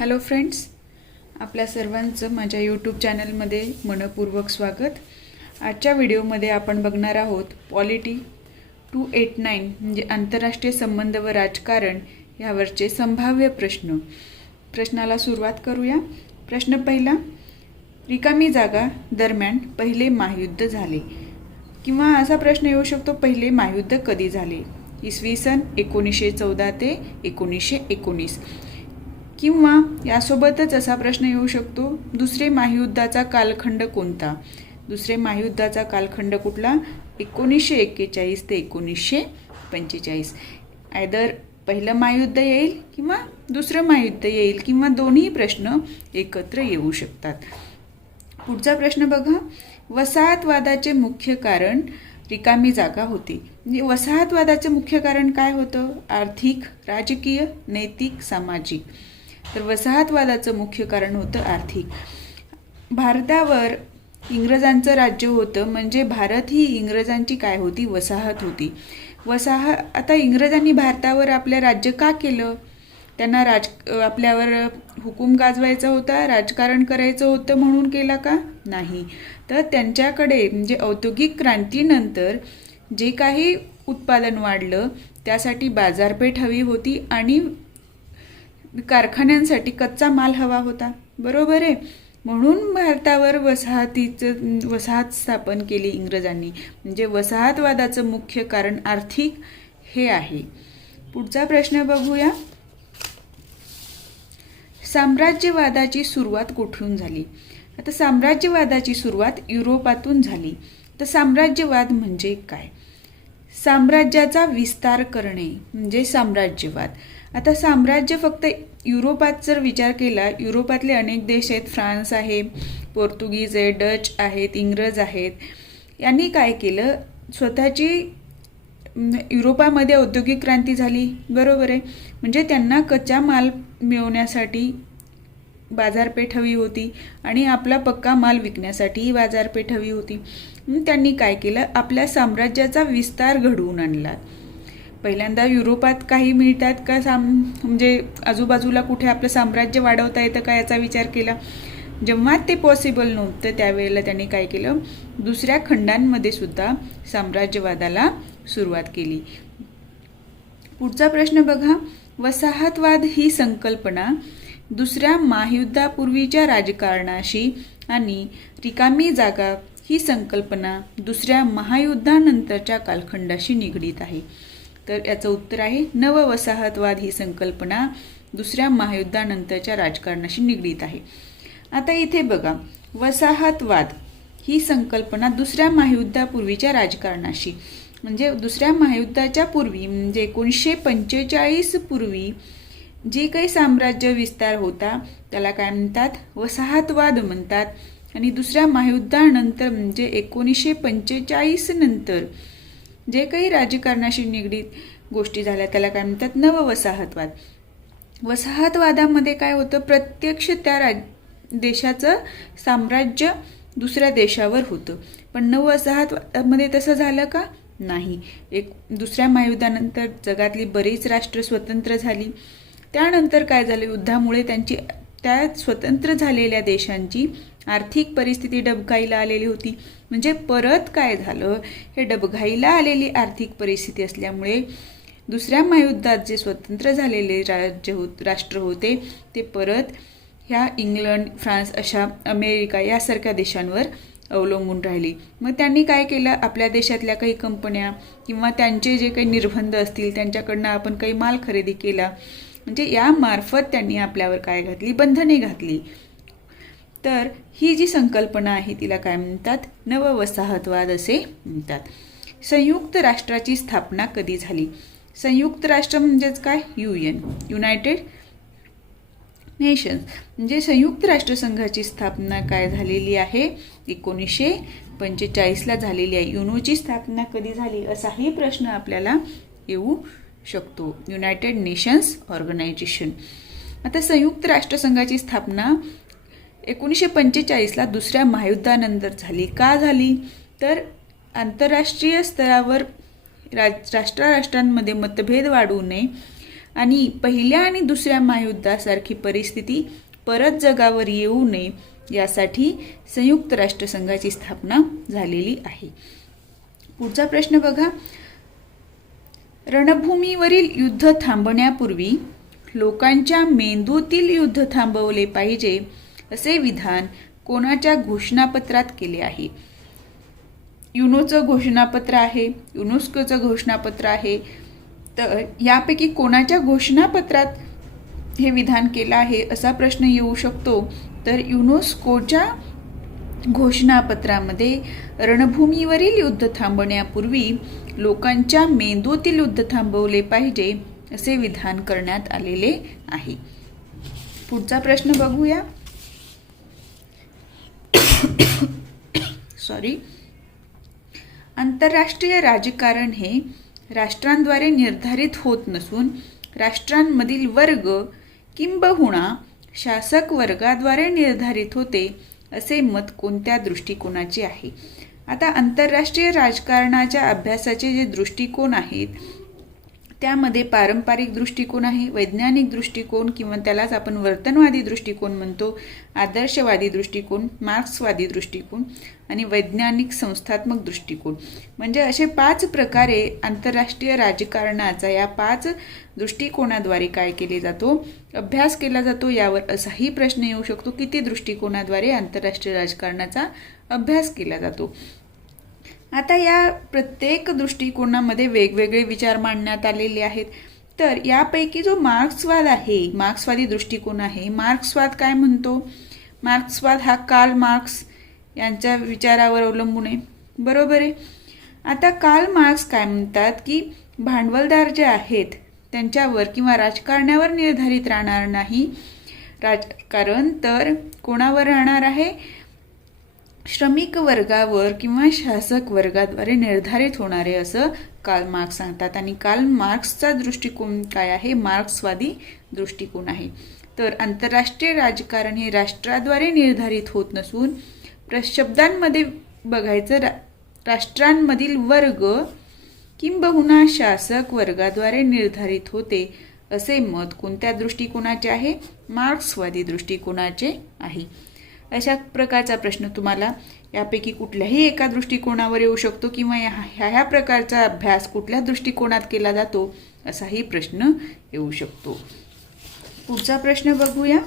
Hello friends, आपल्या सर्वांचं माझ्या यूट्यूब चॅनलमध्ये मनपूर्वक स्वागत. आजच्या व्हिडिओमध्ये आपण बघणार आहोत पॉलिटी 289 म्हणजे आंतरराष्ट्रीय संबंध व राजकारण यावरचे संभाव्य प्रश्न. प्रश्नाला सुरुवात करूया. प्रश्न पहिला, रिकामी जागा दरम्यान पहिले महायुद्ध झाले. किंवा असा प्रश्न येऊ शकतो, पहिले महायुद्ध कधी झाले? इसवी सन 1914 ते 1919. किंवा यासोबतच असा प्रश्न येऊ शकतो, दुसरे महायुद्धाचा कालखंड कोणता? दुसरे महायुद्धाचा कालखंड कुठला? 1941 ते 1945. आयदर पहिलं महायुद्ध येईल किंवा दुसरं महायुद्ध येईल किंवा दोन्ही प्रश्न एकत्र येऊ शकतात. पुढचा प्रश्न बघा. वसाहतवादाचे मुख्य कारण रिकामी जागा होती. म्हणजे वसाहतवादाचे मुख्य कारण काय होतं? आर्थिक, राजकीय, नैतिक, सामाजिक. तर वसाहतवादाचं मुख्य कारण होतं आर्थिक. भारतावर इंग्रजांचं राज्य होतं, म्हणजे भारत ही इंग्रजांची काय होती? वसाहत होती. आता इंग्रजांनी भारतावर आपलं राज्य का केलं? त्यांना आपल्यावर हुकूम गाजवायचा होता, राजकारण करायचं होतं म्हणून केला का? नाही. तर त्यांच्याकडे म्हणजे औद्योगिक क्रांतीनंतर जे काही उत्पादन वाढलं त्यासाठी बाजारपेठ हवी होती आणि कारखान्यांसाठी कच्चा माल हवा होता. बरोबर आहे. म्हणून भारतावर वसाहत स्थापन केली इंग्रजांनी. म्हणजे वसाहतवादाचं मुख्य कारण आर्थिक हे आहे. पुढचा प्रश्न बघूया. साम्राज्यवादाची सुरुवात कुठून झाली? आता साम्राज्यवादाची सुरुवात युरोपातून झाली. तर साम्राज्यवाद म्हणजे काय? साम्राज्याचा विस्तार करणे म्हणजे साम्राज्यवाद. आता साम्राज्य फक्त युरोपात जर विचार केला, युरोपातले अनेक देश आहेत, फ्रान्स आहे, पोर्तुगीज आहे, डच आहेत, इंग्रज आहेत. यांनी काय केलं? स्वतःची युरोपामध्ये औद्योगिक क्रांती झाली. बरोबर आहे. म्हणजे त्यांना कच्चा माल मिळवण्यासाठी बाजारपेठ हवी होती आणि आपला पक्का माल विकण्यासाठीही बाजारपेठ हवी होती. त्यांनी काय केलं? आपल्या साम्राज्याचा विस्तार घडवून आणला. पहिल्यांदा युरोपात काही मिळतात का म्हणजे आजूबाजूला कुठे आपलं साम्राज्य वाढवता येतं का याचा विचार केला. जेव्हा ते पॉसिबल नव्हतं त्यावेळेला त्यांनी काय केलं? दुसऱ्या खंडांमध्ये सुद्धा साम्राज्यवादाला सुरुवात केली. पुढचा प्रश्न बघा. वसाहतवाद ही संकल्पना दुसऱ्या महायुद्धापूर्वीच्या राजकारणाशी आणि रिकामी जागा ही संकल्पना दुसऱ्या महायुद्धानंतरच्या कालखंडाशी निगडीत आहे. तर याचं उत्तर आहे नववसाहतवाद ही संकल्पना दुसऱ्या महायुद्धानंतरच्या राजकारणाशी निगडीत आहे. आता इथे बघा, वसाहतवाद ही संकल्पना दुसऱ्या महायुद्धापूर्वीच्या राजकारणाशी म्हणजे दुसऱ्या महायुद्धाच्या पूर्वी म्हणजे 1945 पूर्वी जे काही साम्राज्य विस्तार होता त्याला काय म्हणतात? वसाहतवाद म्हणतात. आणि दुसऱ्या महायुद्धानंतर म्हणजे 1945 नंतर जे काही राजकारणाशी निगडीत गोष्टी झाल्या त्याला काय म्हणतात? नववसाहतवाद. वसाहतवादामध्ये काय होतं? प्रत्यक्ष त्या देशाचं साम्राज्य दुसऱ्या देशावर होतं. पण नववसाहतवादामध्ये तसं झालं का? नाही. दुसऱ्या महायुद्धानंतर जगातली बरीच राष्ट्र स्वतंत्र झाली. त्यानंतर काय झालं? युद्धामुळे त्या स्वतंत्र झालेल्या देशांची आर्थिक परिस्थिती डबघाईला आलेली होती. म्हणजे परत काय झालं? हे डबघाईला आलेली आर्थिक परिस्थिती असल्यामुळे दुसऱ्या महायुद्धात जे स्वतंत्र झालेले राष्ट्र होते ते परत ह्या इंग्लंड, फ्रान्स, अशा अमेरिका यासारख्या देशांवर अवलंबून राहिली. मग त्यांनी काय केलं? आपल्या देशातल्या काही कंपन्या किंवा त्यांचे जे काही निर्बंध असतील त्यांच्याकडनं आपण काही माल खरेदी केला. म्हणजे यामार्फत त्यांनी आपल्यावर काय घातली? बंधने घातली. तर ही जी संकल्पना आहे तिला काय म्हणतात? नववसाहतवाद असे म्हणतात. संयुक्त राष्ट्राची स्थापना कधी झाली? संयुक्त राष्ट्र म्हणजेच काय? United nations. म्हणजे संयुक्त राष्ट्रसंघाची स्थापना काय झालेली आहे? 1945ला झालेली आहे. युनोची स्थापना कधी झाली असाही प्रश्न आपल्याला येऊ शकतो. United Nations organisation. आता संयुक्त राष्ट्रसंघाची स्थापना 1945ला दुसऱ्या महायुद्धानंतर झाली. का झाली? तर आंतरराष्ट्रीय स्तरावर राष्ट्रांमध्ये मतभेद वाढू नये आणि पहिल्या आणि दुसऱ्या महायुद्धासारखी परिस्थिती परत जगावर येऊ नये यासाठी संयुक्त राष्ट्रसंघाची स्थापना झालेली आहे. पुढचा प्रश्न बघा. रणभूमीवरील युद्ध थांबण्यापूर्वी लोकांच्या मेंदूतील युद्ध थांबवले पाहिजे असे विधान कोणाच्या घोषणापत्रात केले आहे? युनोचं घोषणापत्र आहे, युनेस्कोचं घोषणापत्र आहे. तर यापैकी कोणाच्या घोषणापत्रात हे विधान केलं आहे असा प्रश्न येऊ शकतो. तर युनेस्कोच्या घोषणापत्रामध्ये रणभूमीवरील युद्ध थांबण्यापूर्वी लोकांच्या मेंदूतील युद्ध थांबवले पाहिजे असे विधान करण्यात आलेले आहे. पुढचा प्रश्न बघूया. आंतरराष्ट्रीय राजकारण हे राष्ट्रांद्वारे निर्धारित होत नसून राष्ट्रांमधील वर्ग किंबहुना शासक वर्गाद्वारे निर्धारित होते असे मत कोणत्या दृष्टिकोनाचे आहे? आता आंतरराष्ट्रीय राजकारणाच्या अभ्यासाचे जे दृष्टिकोन आहेत त्यामध्ये पारंपरिक दृष्टिकोन आहे, वैज्ञानिक दृष्टिकोन किंवा त्यालाच आपण वर्तनवादी दृष्टिकोन म्हणतो, आदर्शवादी दृष्टिकोन, मार्क्सवादी दृष्टिकोन आणि वैज्ञानिक संस्थात्मक दृष्टिकोन. म्हणजे असे 5 प्रकारे आंतरराष्ट्रीय राजकारणाचा या 5 दृष्टिकोनाद्वारे काय केले जातो, अभ्यास केला जातो. यावर असाही प्रश्न येऊ शकतो, किती दृष्टिकोनाद्वारे आंतरराष्ट्रीय राजकारणाचा अभ्यास केला जातो. आता या प्रत्येक दृष्टिकोनामध्ये वेगवेगळे विचार मांडण्यात आलेले आहेत. तर यापैकी जो मार्क्सवाद आहे, मार्क्सवादी दृष्टिकोन आहे, मार्क्सवाद काय म्हणतो? मार्क्सवाद हा कार्ल मार्क्स यांच्या विचारावर अवलंबून आहे, बरोबर आहे. आता कार्ल मार्क्स काय म्हणतात की भांडवलदार जे आहेत त्यांच्यावर किंवा राजकारणावर निर्धारित राहणार नाही राजकारण, तर कोणावर राहणार आहे? श्रमिक वर्गावर किंवा शासक वर्गाद्वारे निर्धारित होणारे असं कार्ल मार्क्स सांगतात. आणि कार्ल मार्क्सचा दृष्टिकोन काय आहे? मार्क्सवादी दृष्टिकोन आहे. तर आंतरराष्ट्रीय राजकारण हे राष्ट्राद्वारे निर्धारित होत नसून शब्दांमध्ये बघायचं राष्ट्रांमधील वर्ग किंबहुना शासक वर्गाद्वारे निर्धारित होते असे मत कोणत्या दृष्टिकोनाचे आहे? मार्क्सवादी दृष्टिकोनाचे आहे. अशा प्रकारचा प्रश्न तुम्हाला यापैकी कुठल्याही एका दृष्टिकोनावर येऊ शकतो किंवा ह्या प्रकारचा अभ्यास कुठल्या दृष्टिकोनात केला जातो असाही प्रश्न येऊ शकतो. पुढचा प्रश्न बघूया.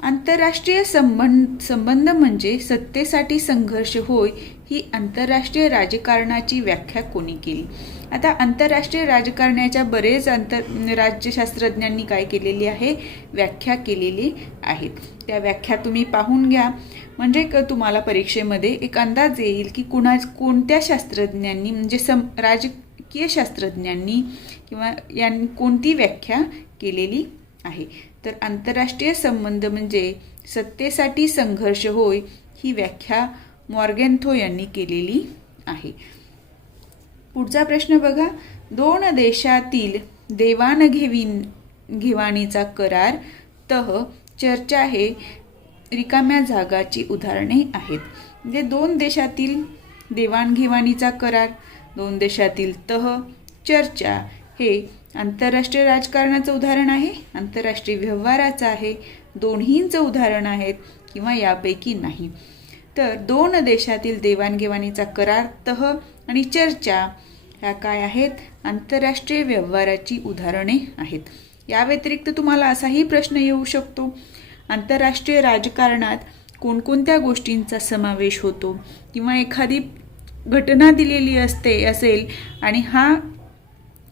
आंतरराष्ट्रीय संबंध म्हणजे सत्तेसाठी संघर्ष होय ही आंतरराष्ट्रीय राजकारणाची व्याख्या कोणी केली? आता आंतरराष्ट्रीय राजकारणाच्या बरेच राज्यशास्त्रज्ञांनी काय केलेली आहे? व्याख्या केलेली आहेत. त्या व्याख्या तुम्ही पाहून घ्या, म्हणजे तुम्हाला परीक्षेमध्ये एक अंदाज येईल की कोणत्या शास्त्रज्ञांनी म्हणजे राजकीय शास्त्रज्ञांनी किंवा यांनी कोणती व्याख्या केलेली आहे. तर आंतरराष्ट्रीय संबंध म्हणजे सत्तेसाठी संघर्ष होय ही व्याख्या मॉर्गेन्थो यांनी केलेली आहे. पुढचा प्रश्न बघा. 2 देशातील देवाणघेवाणीचा करार, तह, चर्चा हे रिकाम्या जागाची उदाहरणे आहेत. म्हणजे 2 देशातील देवाणघेवाणीचा करार, 2 देशातील तह, चर्चा हे आंतरराष्ट्रीय राजकारणाचं उदाहरण आहे, आंतरराष्ट्रीय व्यवहाराचं आहे, दोन्हींचं उदाहरण आहेत किंवा यापैकी नाही. तर 2 देशातील देवाणघेवाणीचा करार, तह आणि चर्चा ह्या काय आहेत? आंतरराष्ट्रीय व्यवहाराची उदाहरणे आहेत. या व्यतिरिक्त तुम्हाला असाही प्रश्न येऊ शकतो, आंतरराष्ट्रीय राजकारणात कोणकोणत्या गोष्टींचा समावेश होतो किंवा एखादी घटना दिलेली असेल आणि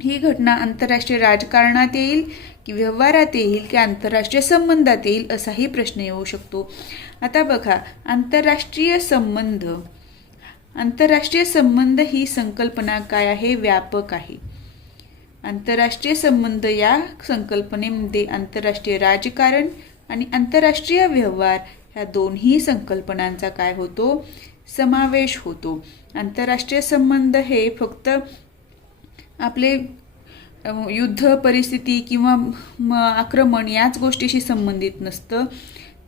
ही घटना आंतरराष्ट्रीय राजकारणात येईल की व्यवहारात येईल की आंतरराष्ट्रीय संबंधात येईल असाही प्रश्न येऊ शकतो. आता बघा, आंतरराष्ट्रीय संबंध ही संकल्पना काय आहे? व्यापक आहे. आंतरराष्ट्रीय संबंध या संकल्पनेमध्ये आंतरराष्ट्रीय राजकारण आणि आंतरराष्ट्रीय व्यवहार ह्या दोन्ही संकल्पनांचा काय होतो? समावेश होतो. आंतरराष्ट्रीय संबंध हे फक्त आपले युद्ध परिस्थिती किंवा आक्रमण याच गोष्टीशी संबंधित नसतं,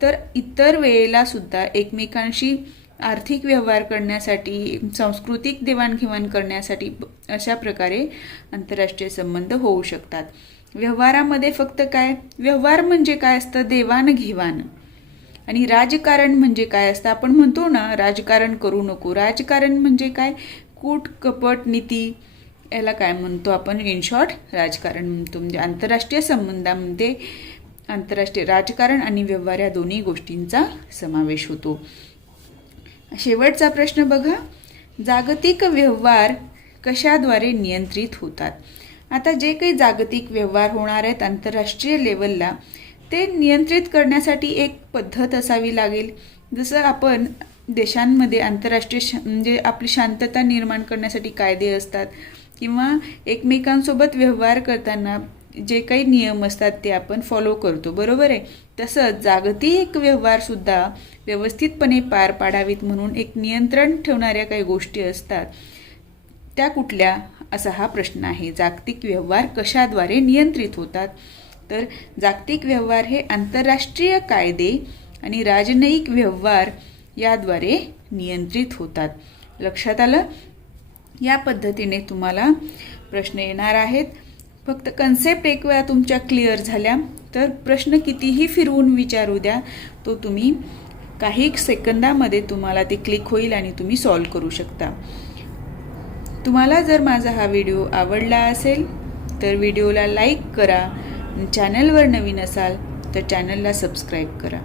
तर इतर वेळेला सुद्धा एकमेकांशी आर्थिक व्यवहार करण्यासाठी, सांस्कृतिक देवाणघेवाण करण्यासाठी अशा प्रकारे आंतरराष्ट्रीय संबंध होऊ शकतात. व्यवहारामध्ये फक्त काय, व्यवहार म्हणजे काय असतं, देवाणघेवाण. आणि राजकारण म्हणजे काय असतं, आपण म्हणतो ना राजकारण करू नको. राजकारण म्हणजे काय, कूट कपट नीती, याला काय म्हणतो आपण, इन शॉर्ट राजकारण म्हणतो. म्हणजे आंतरराष्ट्रीय संबंधामध्ये आंतरराष्ट्रीय राजकारण आणि व्यवहार या दोन्ही गोष्टींचा समावेश होतो. शेवटचा प्रश्न बघा, जागतिक व्यवहार कशाद्वारे नियंत्रित होतात. आता जे काही जागतिक व्यवहार होणार आहेत आंतरराष्ट्रीय लेवलला, ते नियंत्रित करण्यासाठी एक पद्धत असावी लागेल. जसं आपण देशांमध्ये आंतरराष्ट्रीय म्हणजे आपली शांतता निर्माण करण्यासाठी कायदे असतात, किंवा एकमेकांसोबत व्यवहार करताना जे काही नियम असतात ते आपण फॉलो करतो, बरोबर आहे. तसंच जागतिक व्यवहारसुद्धा व्यवस्थितपणे पार पाडावीत म्हणून एक नियंत्रण ठेवणाऱ्या काही गोष्टी असतात. त्या कुठल्या, असा हा प्रश्न आहे. जागतिक व्यवहार कशाद्वारे नियंत्रित होतात, तर जागतिक व्यवहार हे आंतरराष्ट्रीय कायदे आणि राजनयिक व्यवहार याद्वारे नियंत्रित होतात. लक्षात आलं. या पद्धतीने तुम्हाला प्रश्न येणार आहेत. फक्त कन्सेप्ट एक वेळा तुमच्या क्लिअर झाल्या तर प्रश्न कितीही फिरवून विचारू द्या, तो तुम्ही काही सेकंदामध्ये तुम्हाला ते क्लिक होईल आणि तुम्ही सॉल्व्ह करू शकता. तुम्हाला जर माझा हा व्हिडिओ आवडला असेल तर व्हिडिओला लाईक करा. चॅनलवर नवीन असाल तर चॅनलला सबस्क्राईब करा.